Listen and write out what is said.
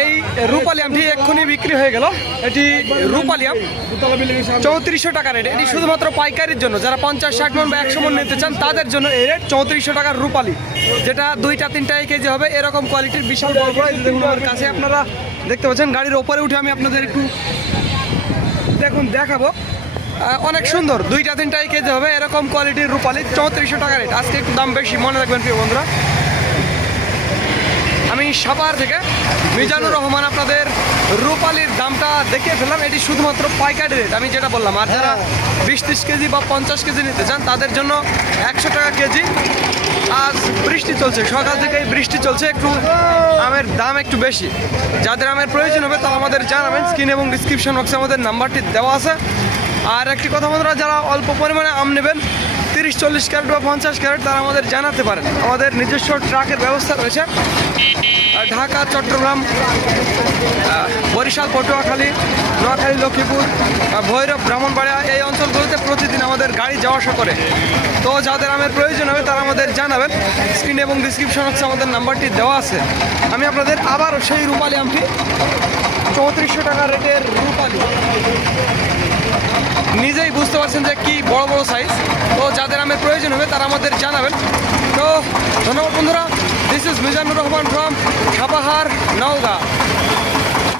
এই রূপালি আমটি এক্ষুনি বিক্রি হয়ে গেল। এটি রূপালি আম চৌত্রিশশো টাকা রেট এটি শুধুমাত্র পাইকারির জন্য। যারা পঞ্চাশ, ষাট মন বা একশো মন নিতে চান, তাদের জন্য এই রেট চৌত্রিশশো টাকার রূপালি। যেটা দুইটা, তিনটা কেজি হবে। এরকম কোয়ালিটির বিশাল বড় বড় কাছে, আপনারা দেখতে পাচ্ছেন, গাড়ির ওপরে উঠে আমি আপনাদের একটু দেখুন, দেখাবো। অনেক সুন্দর। দুইটা তিনটাই কেজি হবে। এরকম কোয়ালিটির রূপালি, চৌত্রিশশো টাকা রেট আজকে একটু দাম বেশি, মনে রাখবেন প্রিয় বন্ধুরা। সাপার থেকে। মিজানুর রহমান আপনাদের রূপালির দামটা দেখিয়ে ফেললাম। এটি শুধুমাত্র পাইকারি রেট আমি যেটা বললাম। আর যারা বিশ ত্রিশ কেজি বা পঞ্চাশ কেজি নিতে চান তাদের জন্য একশো টাকা কেজি। আজ বৃষ্টি চলছে সকাল থেকেই বৃষ্টি চলছে। একটু আমের দাম একটু বেশি। যাদের আমের প্রয়োজন হবে তারা আমাদের জানাবেন। স্ক্রিন এবং ডিসক্রিপশন বক্সে আমাদের নাম্বারটি দেওয়া আছে। আর একটি কথা বন্ধুরা যারা অল্প পরিমাণে আম নেবেন তিরিশ চল্লিশ ক্যারেট বা পঞ্চাশ ক্যারেট তারা আমাদের জানাতে পারেন। আমাদের নিজস্ব ট্রাকের ব্যবস্থা রয়েছে। ঢাকা, চট্টগ্রাম বরিশাল, পটুয়াখালী, নোয়াখালী, লক্ষ্মীপুর ভৈরব, ব্রাহ্মণবাড়িয়া এই অঞ্চলগুলোতে প্রতিদিন আমাদের গাড়ি যাওয়া আসা করে। তো যাদের আমের প্রয়োজন হবে তারা আমাদের জানাবেন। স্ক্রিন এবং ডিসক্রিপশন হচ্ছে আমাদের নাম্বারটি দেওয়া আছে। আমি আপনাদের আবার সেই রূপালি আমটি, চৌত্রিশশো টাকা রেটের রূপালি। নিজেই বুঝতে পারছেন যে কি বড় বড় সাইজ তো যাদের আমের প্রয়োজন হবে তারা আমাদের জানাবেন। তো ধন্যবাদ। মিজানুর রহমান ফ্রম সাপাহার নওগাঁ।